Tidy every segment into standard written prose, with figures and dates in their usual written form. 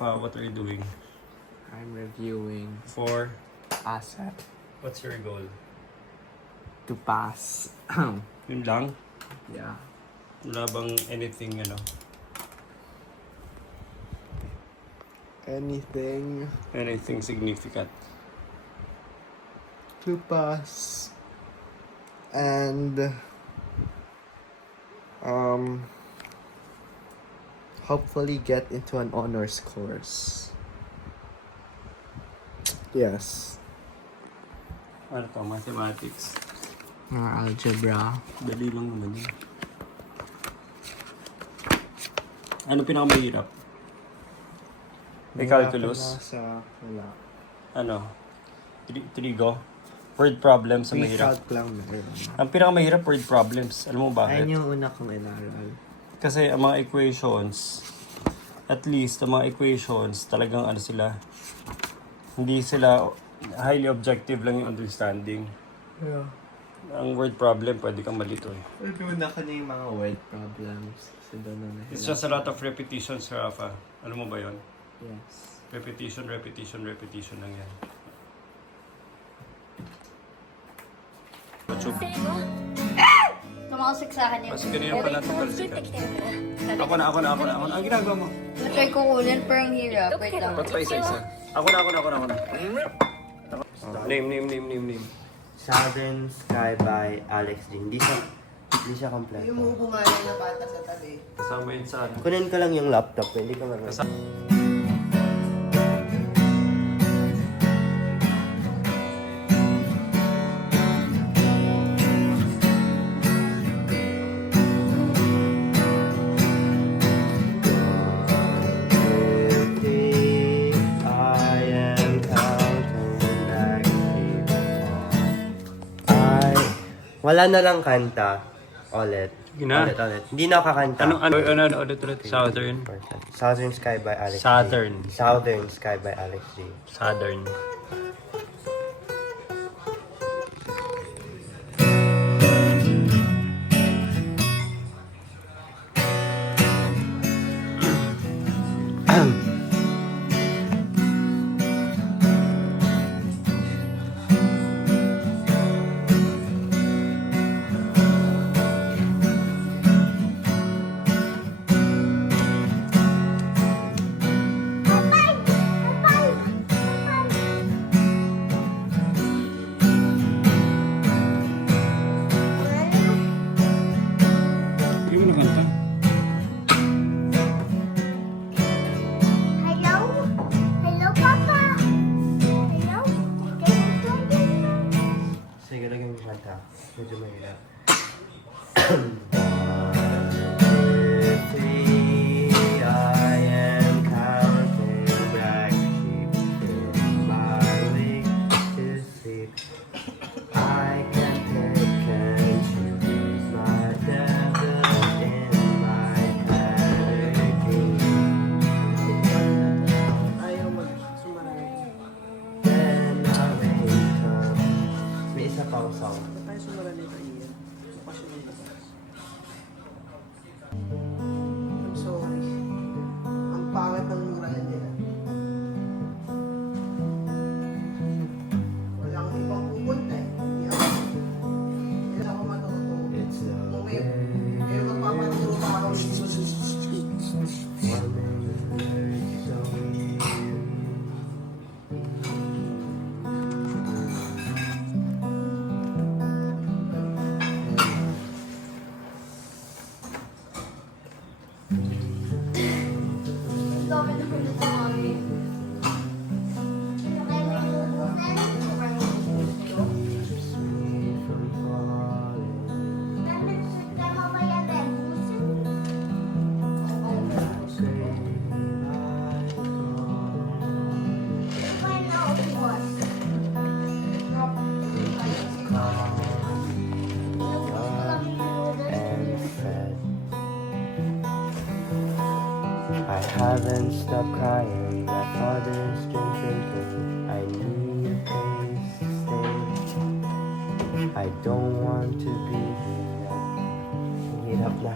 What are you doing? I'm reviewing For? asset What's your goal? to pass. Yun lang? Yeah. Wala bang anything, anything significant? To pass. And hopefully get into an honors course. Yes. Ano to? Mathematics. Algebra. Dali lang naman yun. Ano pinakamahirap? May calculus? Wala. Ano? Trigo? Word problems ang mahirap. Pre-calc lang meron. Ang pinakamahirap word problems. Alam mo bakit? Ayun yung una kong inaral. Kasi ang mga equations, at least ang mga equations, talagang sila, hindi sila highly objective lang yung understanding. Yeah. Ang word problem, pwede kang malito eh. Una ko na yung mga word problems. Kasi doon na nahilap. It's just a lot of repetitions, Rafa. Alam mo ba yon? Yes. Repetition lang yan. Tumakasik sa akin yun. Mas ganyan pala ito talsikan. Ako na. Ang ginagawa mo? Try ko kunin, pero ang hirap. Wait lang. Ba't pa isa-isa? Ako na. Name. Southern Sky by Alex D. Hindi siya kompleto. Yung muupo nga lang na bata sa tabi. Kasama yun sa Kunin ko lang yung laptop. Hindi ko marunong. Wala na lang kanta. Ulit. Gina? Ulit. Hindi na kakanta. Ulit. Southern. Southern Sky by Alex D. Southern Sky by Alex D. Southern. Hello, Papa. Hello. Sige, lagyan mo yung kanta. Medyo mahirap. I am counting black sheep in my week to sleep. I can pick and choose my devil in my paradise. Ayaw mag-sumarami. Then I wake up. May isa pang song. Ba't tayo sumarami tayo? Bukas yung bukas. I'm sorry. Ang pangit ng murahan nila. Walang ibang pupunta eh. Hindi ako matuto. It's the Kung way may magpapaturo pa ako dito. Dami na ulit ang mami. I haven't stopped crying. My father's been drinking. I need a place to stay. I don't want to be here. Hirap na.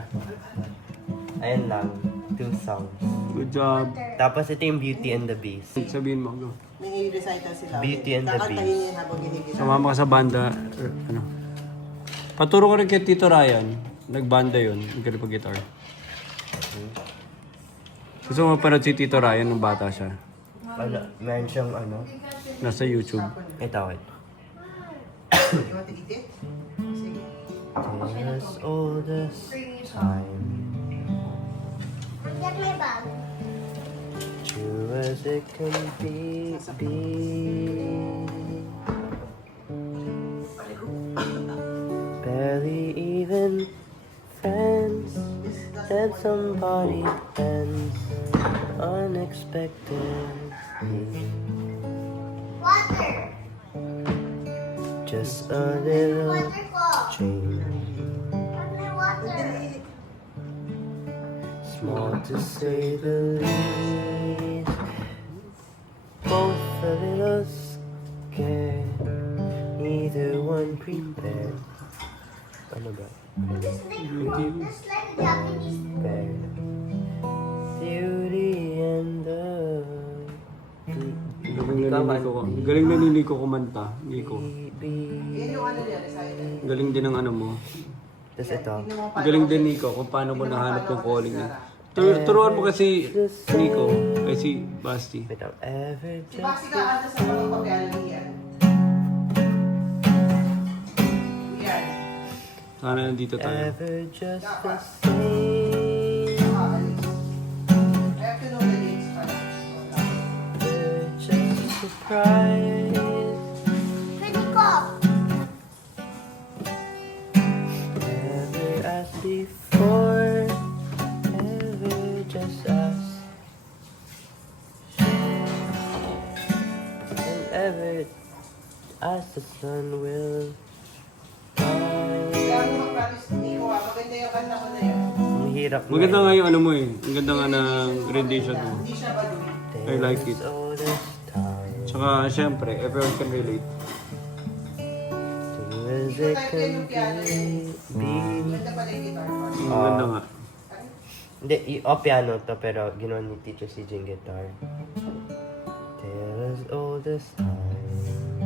Ayun lang. 2 songs. Good job. Tapos ito yung Beauty and the Beast. Sabihin mo, go. May recital sila. Beauty and the Kakantahin Beast. niya habang ginigita. Sumama ka sa banda. Ano? Paturo ko rin kay Tito Ryan. Nagbanda yun. Magaling pag-guitar. Gusto mo mapanood si Tito Ryan nung bata siya? Ano, meron siyang ano. Nasa YouTube. Ito. You want to eat it? Sige. Tales oldest time. Get my bag. True as it can be. Barely even friends. Then somebody ends unexpectedly. Water. Just a little Waterfall. change. Where's my water? Small to say the least. Both a little scared. Neither one prepared. Ano ba? Just like a Japanese. Prepared. Beauty and the Galing na ni Nico kumanta. Nico. Yan yung ano niya, recital. Galing din ang ano mo. Tapos ito. Galing din Nico kung paano mo nahanap yung calling niya. Turuan mo kasi Nico. Ay si Basti. Without ever Si Basi ka ata sa mga papialan yan. Yan. Sana nandito tayo. ever just the same. Nakakalis. I have to know the dates pa. They're just a surprise. Piniko. Never as before. Ever just as. And ever as the sun will rise. Kaya mo mag-practice ni Nico, maganda yung kanta ko na yun. Ang hirap na Maganda eh. nga yung ano mo eh. Ang ganda nga ng rendition mo. Hindi siya baduy. I like it. All this time. Tsaka syempre, everyone can relate. Do as it can be. Maganda pala yung guitar part. Ang ganda nga. Hindi, piano to pero ginawa ni Teacher CJ yung guitar. Tale as old as time.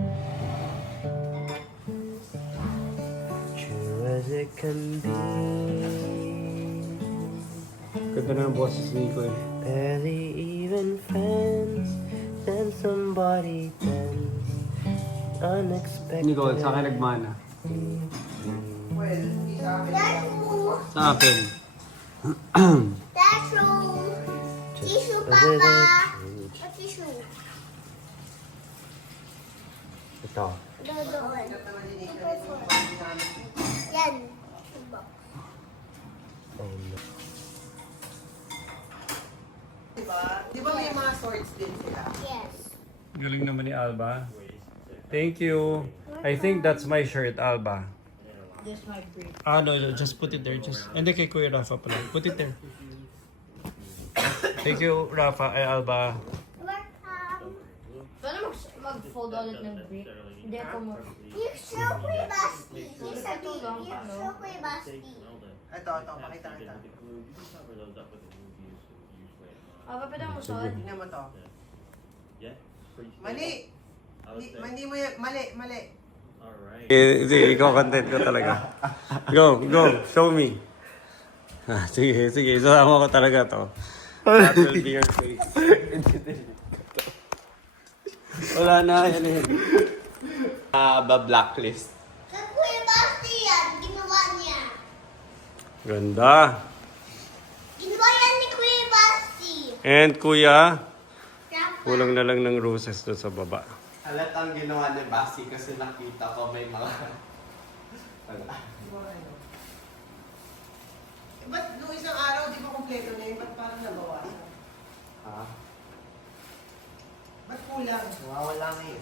True as it can be. Ganda na ng boses ni Nico eh. Barely even friends. Then somebody bends. Unexpected. Nico, sa akin nagmana. Well, hindi sa akin. That's true. Sa akin. That's true. Tissue, a little Papa. change. A tissue. Ito. Doon. Sikat naman ni Nico yung bandi namin. Yan. Ayun. Diba? Di ba may mga swords din sila? Yes. Galing naman ni Alba. Thank you. I think that's my shirt, Alba. This my brief. Ah, no, just put it there. Just, hindi kay Kuya Rafa pala. Put it there. Thank you, Rafa. Ay, Alba. Welcome. Paano mag-fold ulit ng brick? Hindi ako mo. You're so Kuya Basti. Yes, I do lang, You're ano? so Kuya Basti. Ito, pakita kita. Pwede mo sod? Tingnan mo to. Mali! Mali mo yan. Mali. Sige, ikaw content ko talaga. Go, show me. Sige, isama ko talaga to. That will be your face. Wala na, yan eh. Ba-blacklist. Sa Kuya Basti yan. Ginawa niya. Ganda. Ginawa yan ni Kuya Basti. And kuya, Rafa. kulang na lang ng roses doon sa baba. Halatang ginawa ni Basi kasi nakita ko may mga... Wala. Ba't nung isang araw, di ba kompleto na yun? Ba't parang nagawa? Ha? Ba't kulang? Wala na yun.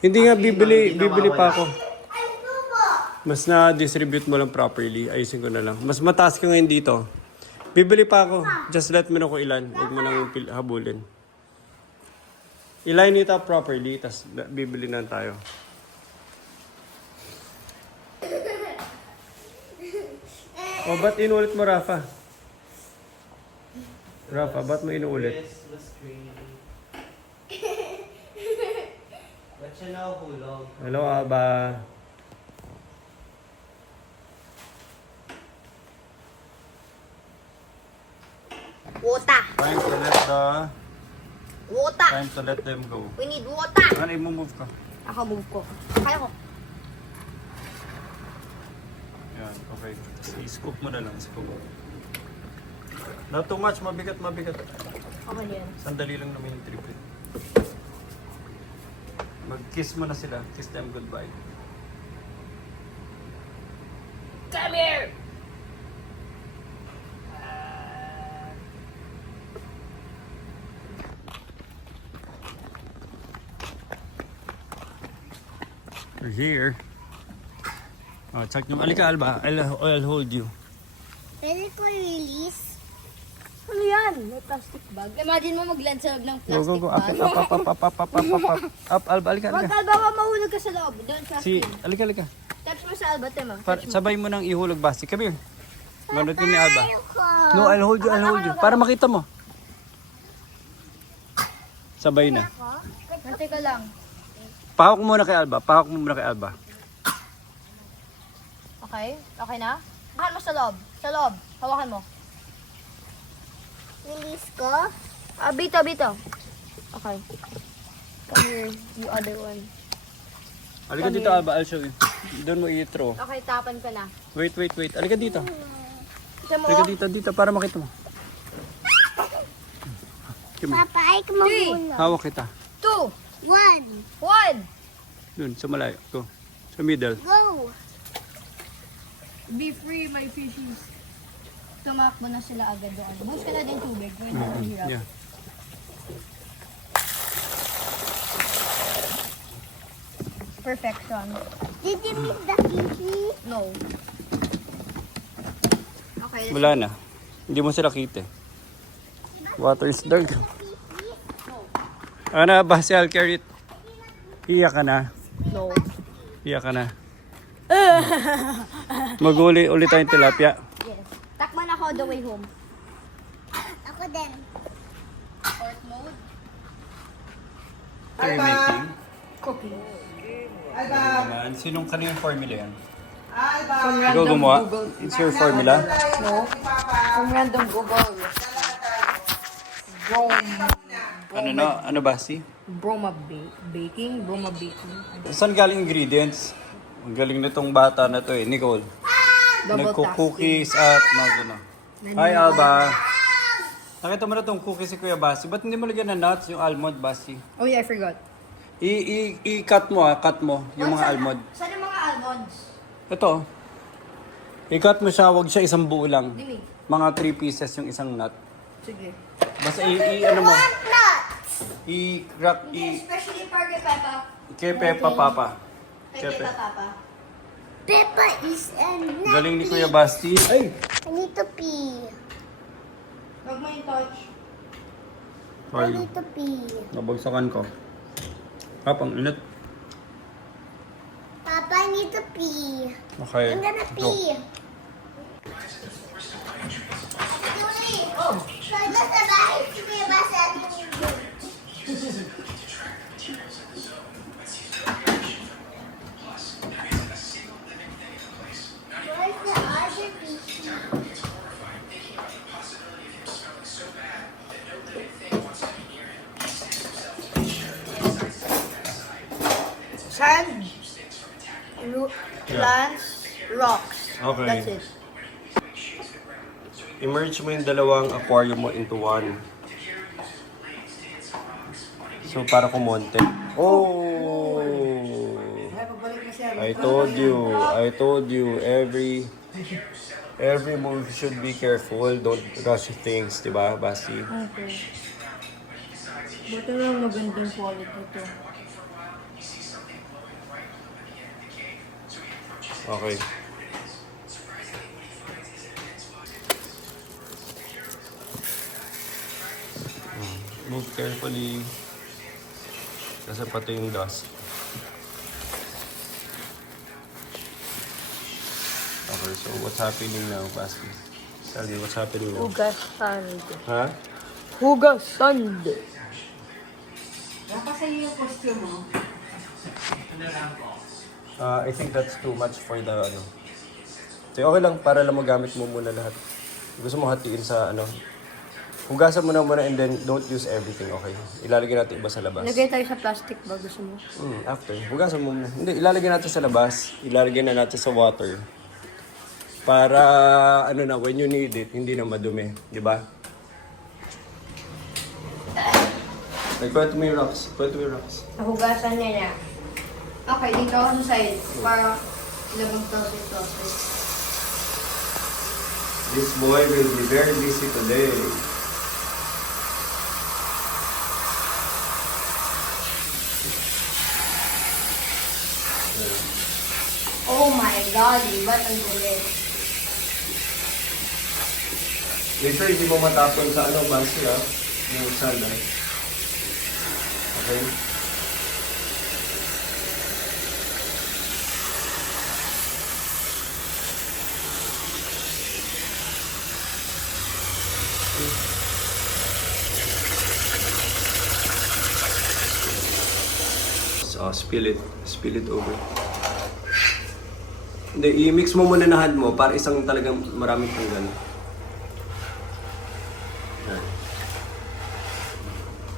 Hindi nga, bibili pa ako. Ay, Bubo. Mas na-distribute mo lang properly. Ayusin ko na lang. Mas mataas ka ngayon dito. Bibili pa ako. Just let me know kung ilan. Huwag mo nang habulin. I-line it up properly, tas bibili na tayo. O, ba't inulit mo, Rafa? Rafa, ba't mo inuulit? Christmas tree. Ba't siya nahuhulog? Hello, Aba. Water. Time to let Water. time to let them go. We need water. Ano, i-move ka? Ako move ko. Kaya ko. Yan, okay. I-scoop mo na lang, scoop. Not too much, mabigat. Okay yan. Sandali lang naman yung trip. Mag-kiss mo na sila. Kiss them goodbye. Come here. We're here. Oh, check nyo. Alika, Alba. I'll hold you. Pwede ko release? Ano yan? May plastic bag. Imagine mo mag-land sa loob ng Go, plastic go. bag. Up, Alba. Alika. Wag Alba, mahulog ka sa loob. Don't trust Si, him. alika. Touch mo sa Alba, Tema. Sabay mo nang ihulog basti. Come here. Manod ni Alba. Ayoko. No, I'll hold you. Para makita mo. Sabay na. Nante ka lang. Pahawak mo muna kay Alba. Okay? Okay na? Hawakan mo sa loob. Sa loob. Hawakan mo. Release ko? Bito. Okay. Come here, you other one. Alika dito, Alba. I'll show you. Doon mo i-throw. Okay, tapan ka na. Wait. Alika dito. Siya mo. Alika dito para makita mo. Come here. Papa, ay kumahulog. Hawak kita. 2, 1. Doon, sa malayo. Go. Sa middle. Go. Be free, my fishies. Tumakbo na sila agad doon. Boost ka na din tubig. When you're hirap. Yeah. Perfection. Did you miss the kiki? No. Okay, let's Wala na. Hindi mo sila kita. Water is dark. Ano ba si I'll carry it? Iyak ka na. No. Iyak ka na. Maguli ulit tayong tilapia. Yes. Takman ako the way home. Ako din. Sport mode. What are you making? Cooking. Alba! Naman, sinong kanina formula yan? Alba! Ikaw gumawa? It's your formula? No. From random Google. Ano ba si? Broma baking. Saan galing ingredients? Ang galing nitong bata na to eh, Nicole. Double Nagko-cookies at gano. Hi Alba! Nakita mo na tong cookies si Kuya Basi. Ba't hindi mo lagyan ng nuts yung almond, Basi? Oh yeah, I forgot. I-cut mo cut mo yung mga almond. Saan yung mga almonds? Ito. I-cut mo siya, wag siya isang buo lang. Dimi. Mga 3 pieces yung isang nut. Sige. Basta ano mo, Nuts. i-crack, Especially para kay Peppa. kay Peppa Papa. Kay Pepe. Tita Papa. Peppa is a nut. Galing ni Kuya Basti. Ay! I need to pee. Huwag mo yung touch. I Sorry. need to pee. Nabagsakan ko. Kapang init. Papa, I need to pee. Okay. I'm gonna Go. pee. Julie, try to survive to be a Where's the other piece? Sand, plants, rocks. Okay. That's it. I-merge mo yung dalawang aquarium mo into one. So, para kumonte. Oh! I told you, every move should be careful. Don't rush things, di ba, Basi? Okay. Buti lang magandang quality ito. Okay. Move carefully. Kasi pati yung dust. Okay, so what's happening now, Basti? Tell me what's happening now. Ugas sand. Ha? Hugasan. Napasa'yo yung costume mo. I think that's too much for the ano. So okay lang, para lang magamit mo muna lahat. Gusto mo hatiin sa ano. Hugasan mo na muna and then don't use everything, okay? Ilalagay natin iba sa labas. Lagay tayo sa plastic bag, gusto mo? After. Hugasan mo muna. Hindi, ilalagay natin sa labas. Ilalagay na natin sa water. Para, ano na, when you need it, hindi na madumi. Di ba? Nagkwento mo yung rocks. Kwento mo yung rocks. Nahugasan niya niya. Okay, dito ako sa side. Para ilabang tosit. This boy will be very busy today. Oh my God, ba't ang gulit? Make sure hindi mo matapon sa ano, base ha. Yung sand ha. Okay? So, spill it over. Hindi, i-mix mo muna na hand mo para isang talagang maraming tanggal. Yan.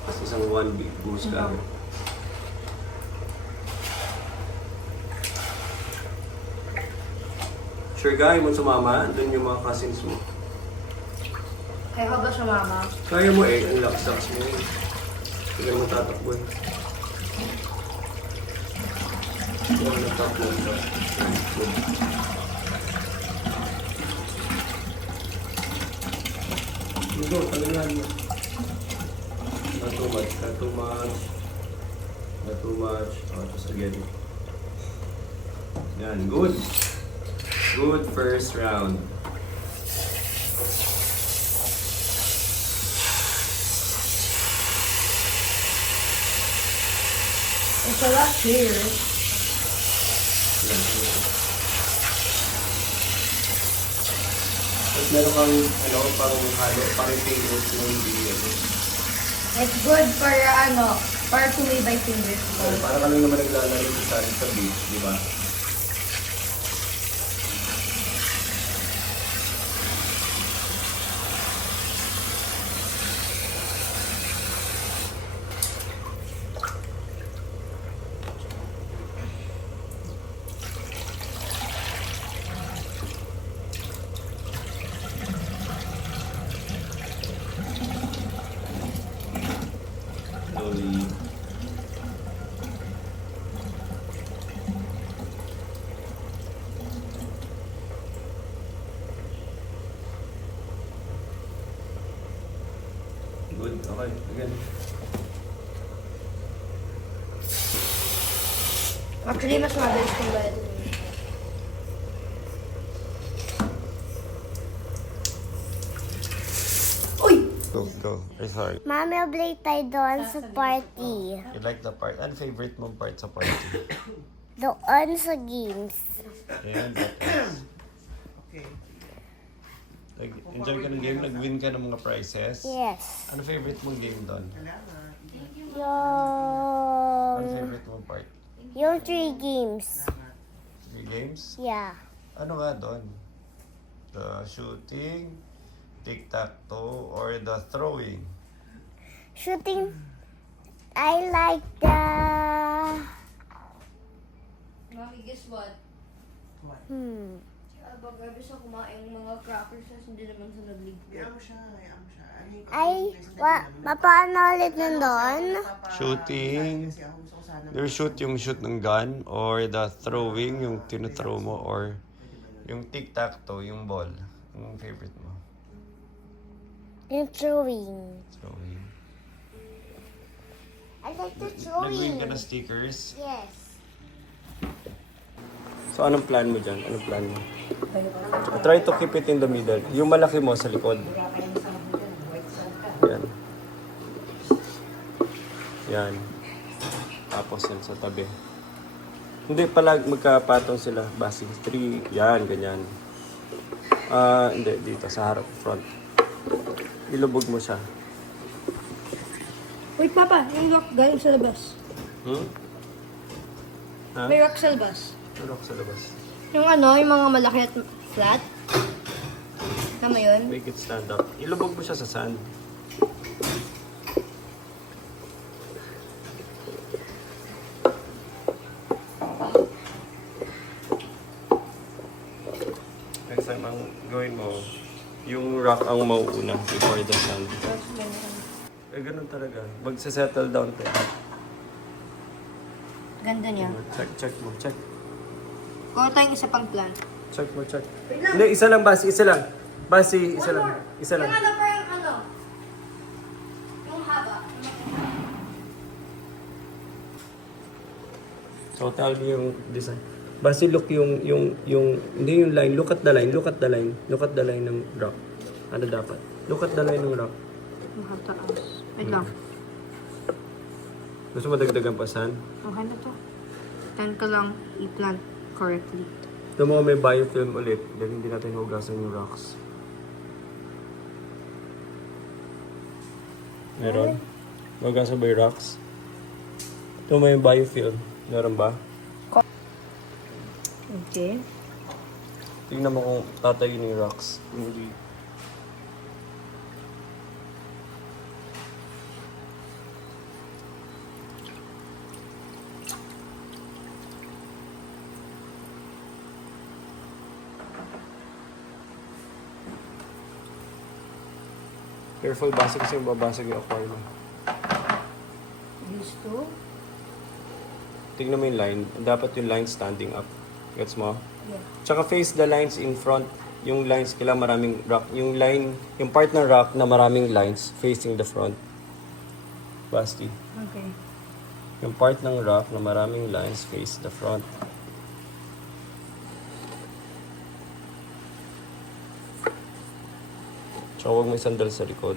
Tapos isang one big goose lang. Sure guy, mo sumama, doon yung mga cousins mo. Kaya ka ba sumama? Kaya mo eh, ang lakas mo eh. Hindi mo tatakbo eh. Huwag nagtakbo ka. Ito, talagaan mo. Not too much, not too much. Not too much. Just again. Yan, good. Good first round. It's a lot here. Tapos meron kang, ano, pang halo, pang fingers na hindi, ano. It's good for, para tumibay fingers ko. Para ka lang naman naglalaro sa beach, di ba? Slowly. Good. Okay. Again. Actually, mas mabilis kung ba ito. Uy! Go. Sorry. Mami, oblate tayo doon sa party. You like the part? Ano favorite mong part sa party? Doon sa games. Ayan. Okay. Enjoy ka ng game? Nag-win ka ng mga prizes? Yes. Ano favorite mong game doon? Salamat. Ano Yung... favorite mong part? Yung 3 games. 3 games? Yeah. Ano nga doon? The shooting, tic-tac-toe, or the throwing? Shooting. I like the... Mami, guess what? Pag gabi sa kumain ng mga crackers, kasi hindi naman sa nagligpo. Hayaan mo siya. Ay, papaano ulit nandun? Shooting. You shoot yung shoot ng gun, or the throwing, yung tinothrow mo, or yung tic-tac-toe, yung ball. Yung favorite mo? Yung throwing. Throwing. I like the Nag-win throwing. ka na stickers? Yes. So, anong plan mo dyan? Anong plan mo? Try to keep it in the middle. Yung malaki mo sa likod. Yan. Yan. Tapos yan sa tabi. Hindi pala magkapatong sila. Base 3. Yan, ganyan. Hindi. Dito sa harap, front. Ilubog mo siya. Wait, Papa, yung rock galing sa labas. Hmm? Ha? May rock sa labas. Ano ako sa labas? Yung ano, yung mga malaki at flat. Tama yun? Make it stand up. Ilubog mo siya sa sand. Next time ang gawin mo, yung rock ang mauuna before the sand. Eh, ganun talaga. Magsa-settle down tayo. Ganda niya. Check mo, check. Kuha tayong isa pang plant. Check mo, check. Hindi, isa lang, Basi, isa lang. Basi, isa lang. Isa lang. Yung ano, parang ano? Yung haba. So, tell me yung design. Basi, look hindi yung line. Look at the line, look at the line. Look at the line ng rock. Ano dapat? Look at the line ng rock. Mahataas. Wait lang. Gusto mo dagdagan pa sand? Okay na to. Tan ka lang i-plant correctly. Ito mo may biofilm ulit. Dahil hindi natin hugasan yung rocks. Meron? Hugasan ba yung rocks? Ito may biofilm. Meron ba? Okay. Tingnan mo kung tatayin yung rocks. Hindi. Careful, basa kasi yung babasag yung aquarium. These two? Tingnan mo yung line. Dapat yung line standing up. Gets mo? Yeah. Tsaka face the lines in front. Yung lines, kailangan maraming rock. Yung line, yung part ng rock na maraming lines facing the front. Basti. Okay. Yung part ng rock na maraming lines face the front. Tsaka huwag may sandal sa likod.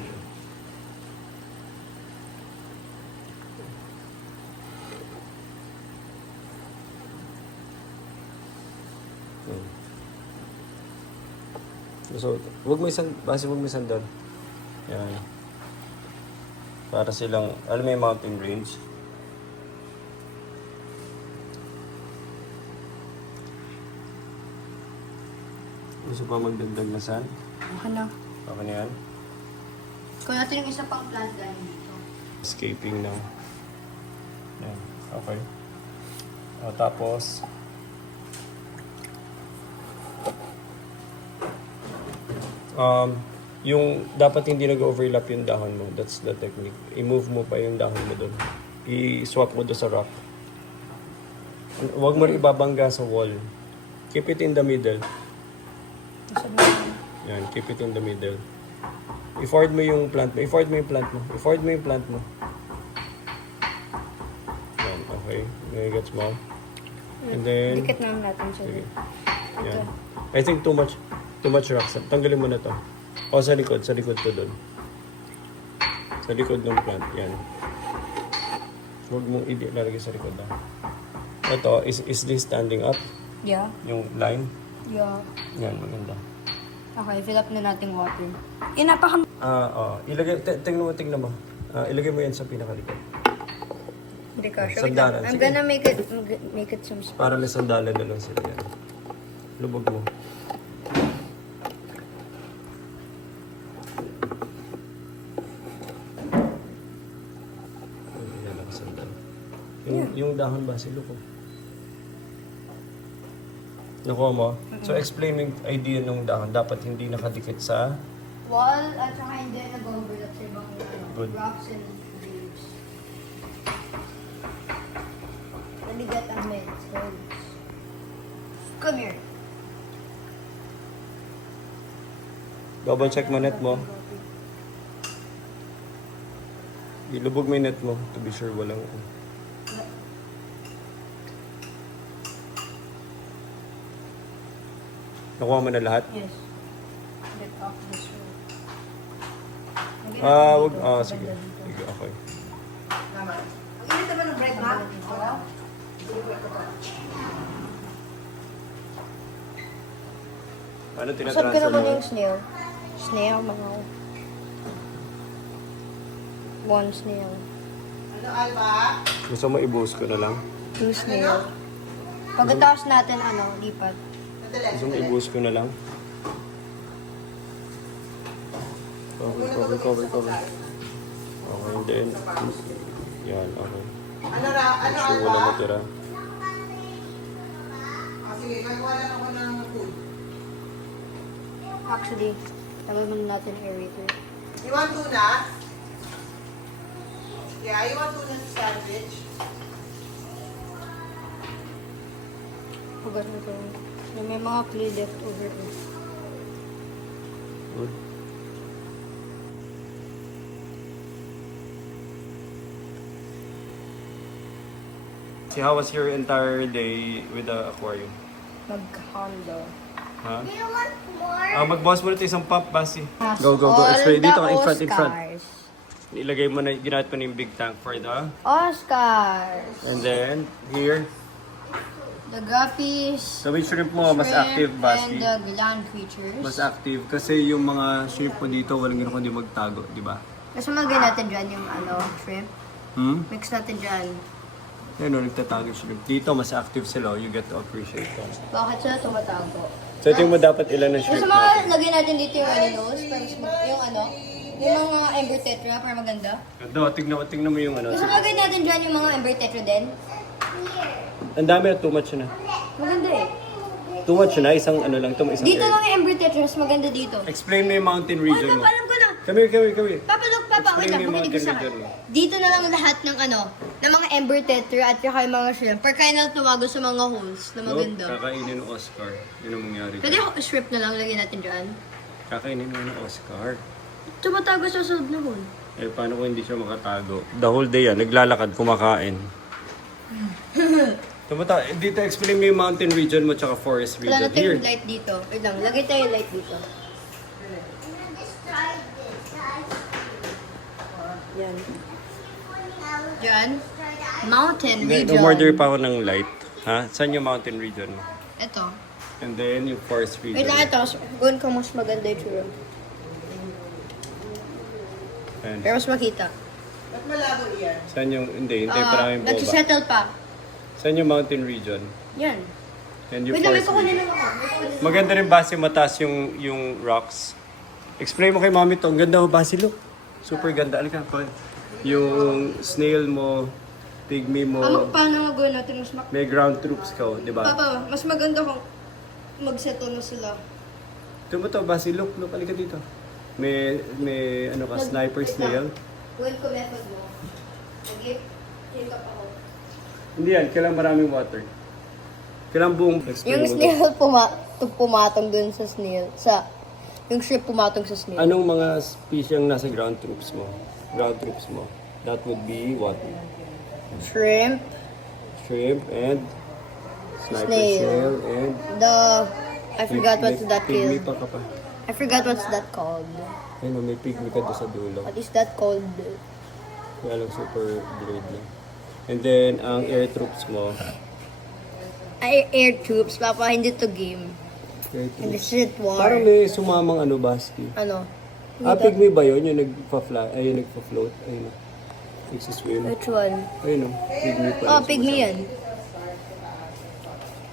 So, huwag may sandal. Yan. Para silang, alam mo yung mountain range? Gusto pa magdagdag na sand? Okay na. Okay na yan? Kuha natin yung isa pang plant galing dito. Escaping na. Yan. Okay. Tapos, yung dapat hindi nag-overlap yung dahon mo. That's the technique. I-move mo pa yung dahon mo doon. I-swap mo doon sa rock. Huwag mo rin ibabangga sa wall. Keep it in the middle. Yan, keep it in the middle. I-forward mo yung plant mo. I-forward mo yung plant mo. I-forward mo yung plant mo. Yan, okay. Gets mo? And then, Dikit na natin siya. sige. Yan. I think too much rocks. Tanggalin mo na to. O, sa likod to doon. Sa likod ng plant, yan. Huwag mong ilalagay sa likod na. Ito, is this standing up? Yeah. Yung line? Yeah. Yan, maganda. Okay, fill up na natin water. Napaka... Ilagay, tingnan mo. Ilagay mo yan sa pinakalikod. Hindi ka sure. Sandalan. I'm Sige. gonna make it some space. Para may sandalan na lang sila yan. Lubog mo. Yan ang sandal. Yung dahon ba, silo ko. Nakuha mo? So, explain mo yung idea ng dahon. Dapat hindi nakadikit sa... Wall at saka hindi nag-overlap sa ibang Good. rocks and leaves. Naligat ang meds. Come here. Double check mo net mo. Ilubog mo yung net mo to be sure walang... Nakuha mo na lahat? Yes. Get off this road. Sige. Sige, okay. Tama. Ang init naman ng bread, ma? Oo. Ano Saan ka tinatransfer naman mo? yung snail? Snail, mga... One snail. Ano, Alba? Gusto mo i-boost ko na lang? Two snail. Pagkatapos natin, lipat. Sandali, Gusto mo sandali. i-boost ko na lang? Cover. Okay, then. Yan, okay. Ano, So, Alba? wala matira. Sige, gagawa lang ako ng food. Actually, tawag muna natin aerator. You want tuna? Yeah, you want tuna sandwich? Hugas na ito. May mga clay left over eh. Good. See, how was your entire day with the aquarium? Mag-condo. Ha? You want more? Mag-boss mo na ito isang pump, Basi. Go. Explain dito ka, in front. Ilagay mo na, ginamit mo na yung big tank for the... Oscars. And then, here. The guppies. So, yung shrimp mo, mas active, Basi. And the land creatures. Mas active. Kasi yung mga shrimp mo dito, walang gano'n kundi magtago, di ba? Kasi magay natin dyan yung shrimp. Mix natin dyan. Yan o, nagtatago yung shrimp. Dito, mas active sila. You get to appreciate them. Bakit sila tumatago? So, ito yung mo dapat ilan ng shrimp Gusto mo natin. lagay natin dito yung nose? Yung mga ember tetra para maganda? Ganda, tignan mo yung ano. Gusto mo lagay natin dyan yung mga ember tetra din? Ang dami na, too much na. Maganda eh. Too much na, isang ano lang, isang Dito area. lang yung ember tetra, mas maganda dito. Explain mo yung mountain Uy, region mo. Papa, alam ko na! Come here. Papa, look, Papa, wait Explain lang, mo yung makinig ka sa mountain akin. region mo. Dito na lang lahat ng ng mga ember tetra at saka yung mga shrimp. Per kaya na tumago sa mga holes na maganda. Nope, kakainin ng Oscar. Yun ang mangyari. Pwede shrimp na lang lagyan natin dyan. Kakainin mo ng Oscar. Tumatago sa sunod na hole. Eh, paano kung hindi siya makatago? The whole day yan, naglalakad, kumakain. Dito, explain mo yung mountain region mo tsaka forest region. Wala natin Here. yung light dito. Wait lang, lagay tayo yung light dito. Let's try this, guys. Yan. Dyan. Mountain Hindi, region. umorder pa ako ng light. Ha? Saan yung mountain region mo? Ito. And then yung forest region. Wait lang ito. Gawin ko mas maganda yung tsura. Ayan. Pero mas makita. Ba't malabo yan? Saan yung, hindi pa namin boba. Nag-settle pa. Saan yung mountain region? Yan. And yung Wait lang, may forest kukunin region. lang ako. Maganda rin base mataas yung rocks. Explain mo kay mami to. Ang ganda mo, Basi, look. Super ganda. Alika, Paul. Yung snail mo, pygmy mo, Paano gawin natin mas may ground troops ka, di ba? Papa, mas maganda kung mag-settle na sila. Ito mo to, Basi, look, alika dito. May ano ka, sniper snail. Gawin ko method mo. Nag-take up ako. Hindi yan, kailangan maraming water. Kailangan buong explain Yung mo to. snail pumatong dun sa snail. Yung shrimp pumatong sa snail. Anong mga species ang nasa ground troops mo? Ground troops mo. That would be what? Shrimp. Shrimp and sniper Snail. snail and I forgot what's that pygmy called. pa ka pa. I forgot what's that called. Ayun, may pygmy ka doon sa dulo. What is that called? Kaya lang super blurred lang. And then, ang air troops mo. Air troops, Papa, hindi to game. Air Hindi troops. shit war. Parang may sumamang ano, Basti. Ano? Pygmy ba yun? Yung nagpa-fly, ay yung nagpa-float. Ayun. Nagsiswim. Which one? Ayun o. Pygmy pa. Oh, pygmy yan.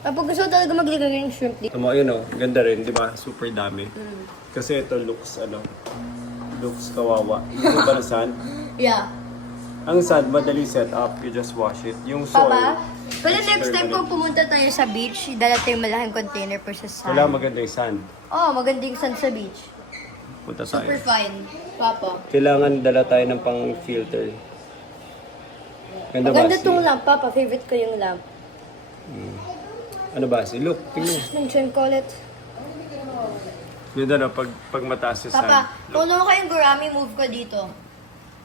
Pag gusto ko talaga maglagay ng shrimp dito. Tama, ayun o. Ganda rin, di ba? Super dami. Kasi ito looks, looks kawawa. Yung ba na sand? Yeah. Ang sand, madali set up. You just wash it. Yung soil, Papa, pwede next time kung pumunta tayo sa beach, dala tayong malaking container for sa sand. kailangan maganda yung sand. Oh, maganda yung sand sa beach. Punta Super tayo. fine. Papa. Kailangan dala tayo ng pang-filter. Ganda ba? Maganda tong lamp, Papa. Favorite ko yung lamp. Ano ba? Look, tingnan. Mention ko ulit. Ganda na, pag mataas yung sand. Papa, kung ano kayong gurami, move ko dito.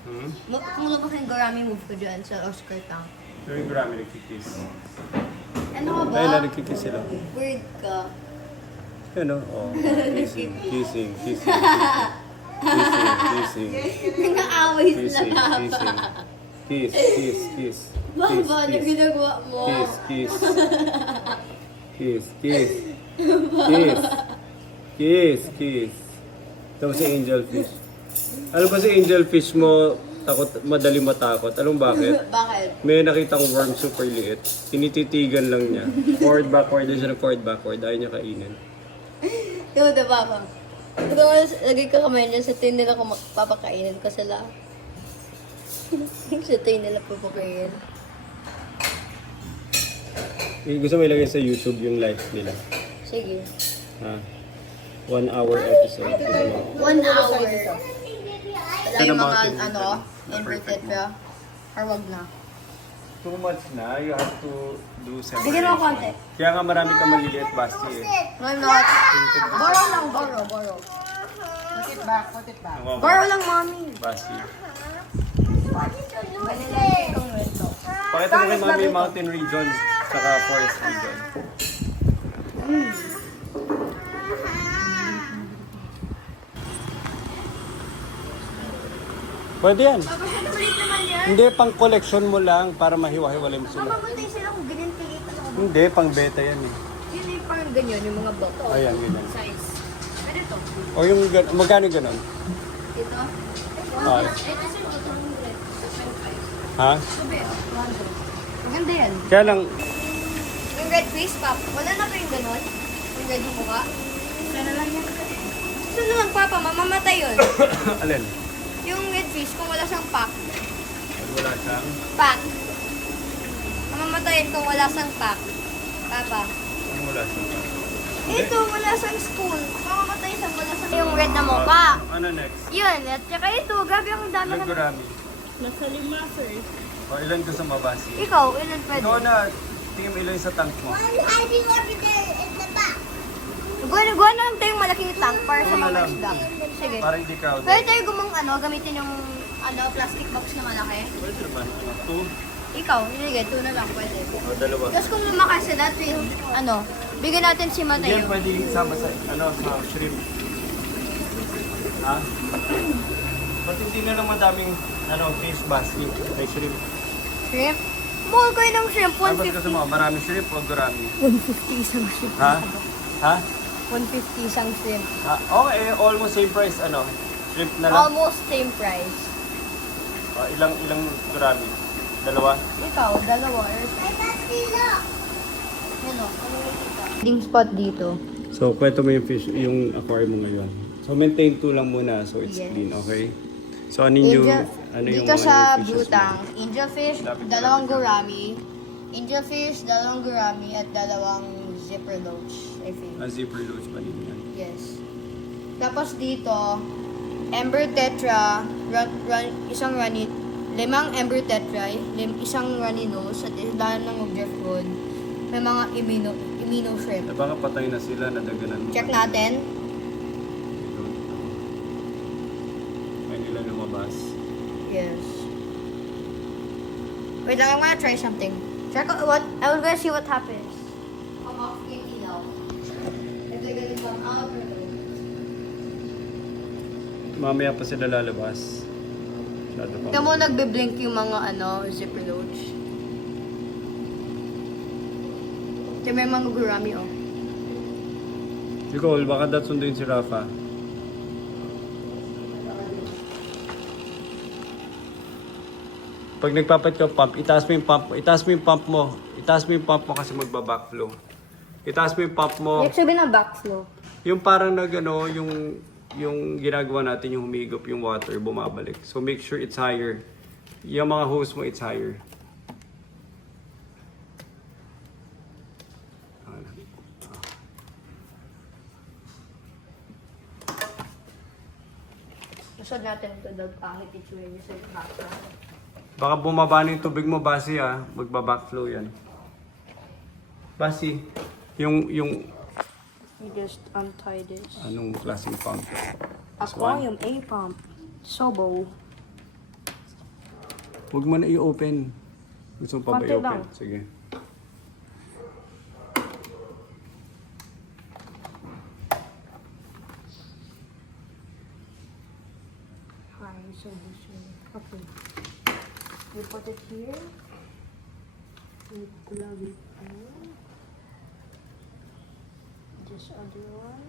Hmm? Kung ano kayong gurami, move ko dyan sa Oscar Tank. Pero yung marami nagkikiss. Ano ka ba? Ayun na, nagkikiss sila. Weird ka. Ano? Oh, kissing. Kissing. Nang-aaway sila, Kissing. Papa. Kiss. Papa, ano ginagawa mo? Kiss. Ito si angelfish. Ano ba si angelfish mo, madali matakot. Alam bakit? Bakit? May nakita kong worm super liit. Tinititigan lang niya. Forward, backward. Doon siya ng forward, backward. Ayaw niya kainin. Diba, Papa? Ito nga, lagay ka kamay niya sa tayo nila kung papakainin ko sila. Sa tayo nila papakainin. Gusto mo ilagay sa YouTube yung live nila. Sige. Ha? 1 hour episode. Gusto mo? 1 hour. Wala yung mga, Mountain ano, inverted pa. Or wag na. Too much na. You have to do separation. Bigyan mo konti. Kaya nga marami kang maliliit, Basti eh. No, not. Borrow lang, borrow. Put it back, put it back. Borrow lang, mommy. Basti. Vanilla itong rento. Pakita mo kay Mami yung mountain region saka forest region. Pwede yan. Papa, kulit naman yan. Hindi, pang collection mo lang para mahiwa-hiwalay mo sila. Mamamutay sila kung ganyan tigit ako. Hindi, pang beta yan eh. Yun yung parang ganyan, yung mga boto. Ayan, ganyan. Size. Pero ito. O yung, magkano yung ganon? Ito. Ah. Ito sir, ito 200. Ha? Sabi, 200. Maganda yan. Kaya lang, Yung red face, Pap. Wala na kayong ganon? Yung red yung mukha? Wala na lang yan. Ito naman, Papa, mamamatay yun. alin? Yung red fish, kung wala siyang pack. Wala siyang. Pack. Mamamatayin kung wala siyang pack. Papa. Ano wala siyang? Ito, wala siyang spoon. Mamamatay siya, wala siyang... Yung red na mukha. Ano next? Yun, at saka ito, gabi ang dami Ilan na... gurami? Nasa lima, sir. O ilan gusto mabasi? Ikaw, ilan pwede? Ikaw na, tingin mo ilan sa tank mo. One hiding over there in the back. Gawa na lang tayong malaking tank para sa Ito na mga lang. isda. Sige. Para hindi crowded. Pwede tayo gamitin yung plastic box na malaki. Pwede naman. 2 Ikaw, sige, ito na lang pwede. o dalawa. Tapos kung lumakas sila, bigyan natin si Hindi yan Mateo. pwede isama sa, sa shrimp. Ha? Ba't hindi na lang madaming, fish basket? May shrimp. Shrimp? Mahal kayo ng shrimp, Tapos gusto mo, maraming shrimp o gurami? 150 isang shrimp. Ha? Ha? 150 isang shrimp. Ha? Okay, almost same price, shrimp na lang. Almost same price. Ilang gurami? Dalawa? Ikaw, dalawa. I can see look. Ano? Ding spot dito. So, kwento mo yung fish, yung aquarium mo ngayon. So, maintain 2 lang muna so it's Yes. clean, okay? So, ano yung Dito mga sa fishes blue mo? tank, angelfish, Lapit na dalawang lapit na. gurami. Angelfish, dalawang gurami, at dalawang zipper loach, I think. Zipper loads pa din yan. Yes. Tapos dito, ember tetra, isang runny, 5 ember tetra, isang runny nose, at dahil ng driftwood. May mga imino shrimp. Baka patay na sila, nadaganan mo. Check natin. May nila lumabas. Yes. Wait lang, I'm gonna try something. Check what, I will gonna see what happens. Come off yung ilaw. If they're gonna come out or no. Mamaya pa sila lalabas. Masyado pa. Ito mo nagbe-blink yung mga zipper loach. Ito may mga gurami oh. Nicole, baka sunduin si Rafa. Pag nagpapat ka pump, itaas mo yung pump mo. Itaas mo yung pump mo kasi magba-backflow. Itaas mo yung pump mo. Sabihin na backflow. Yung parang yung ginagawa natin, yung humigop yung water, bumabalik. So make sure it's higher. Yung mga hose mo, it's higher. Masod natin ito daw pangit itsura niya sa background. Baka bumaba na yung tubig mo, Basi magba-backflow yan. Basi, yung We just untie this. anong klaseng pump? Aquarium A pump. Sobo. Huwag mo na i-open. Gusto mo pa ba Konti i-open? lang. Sige. Hi, so this way. Okay. We put it here. We plug it in. This other one.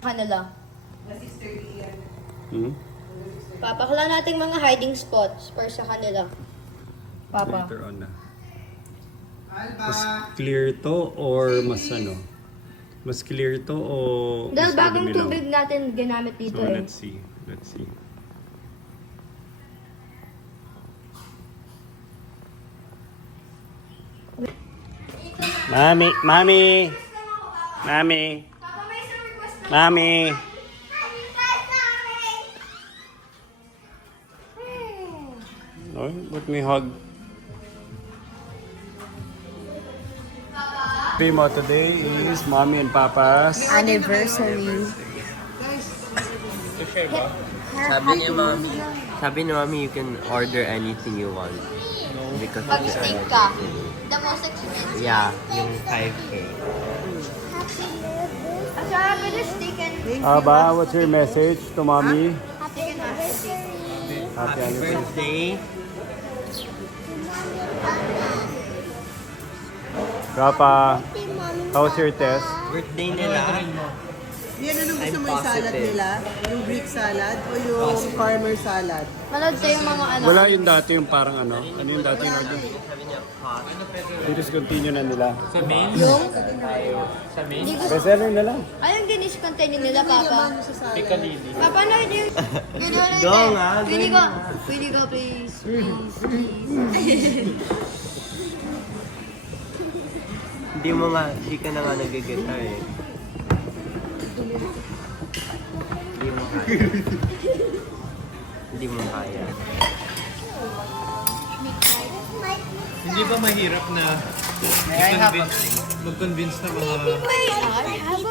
Kanila. Hmm? Papakala natin mga hiding spots para sa kanila. Papa. Later on na. Alba. Mas clear to or mas ano? Mas clear to o Dahil mas bagong madumi lang? tubig natin ginamit dito So, eh. let's see. Let's see. Mami! Mami! Mami! Mami! Oh, let me hug. Primo, today is Mommy and Papa's Anniversary. Sabi ni Mami, you can order anything you want. Because Pag it's steak already- ka, the most expensive. Yeah, yung 5K. At saka pwede steak and Aba, what's your message to Mommy? steak and mashed. Happy Happy anniversary. birthday. Papa, how's your test? Birthday nila. Yan, anong gusto I'm mo yung salad positive. nila? Yung Greek salad o yung farmer salad? Manood kayong mga ano. Wala yung dati yung parang ano? Ano yung dati yung order? Sabi niya, hot. Discontinue na nila. Yung Bestseller na lang. anong diniscontinue nila, Papa? Papa, ano yung... Go nga, go Pwede nga. ko. Pwede ko, please. Please. Hindi ka na nga nag-guitar eh. Hindi mo kaya. Hindi mo kaya. Hindi ba mahirap na mag-convince na mga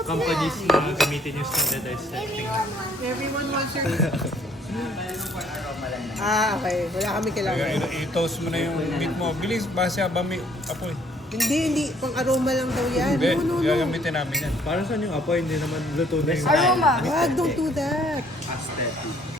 companies na gamitin yung standardized testing? Everyone wants your... Okay. Wala kami kailangan. I-toast mo na yung meat mo. Bilis, base habang may apoy. Hindi. Pang aroma lang daw yan. Hindi, No. gagamitin namin yan. Para saan yung apoy? Hindi naman luto na yung Aroma. Wag, don't do that. aesthetic.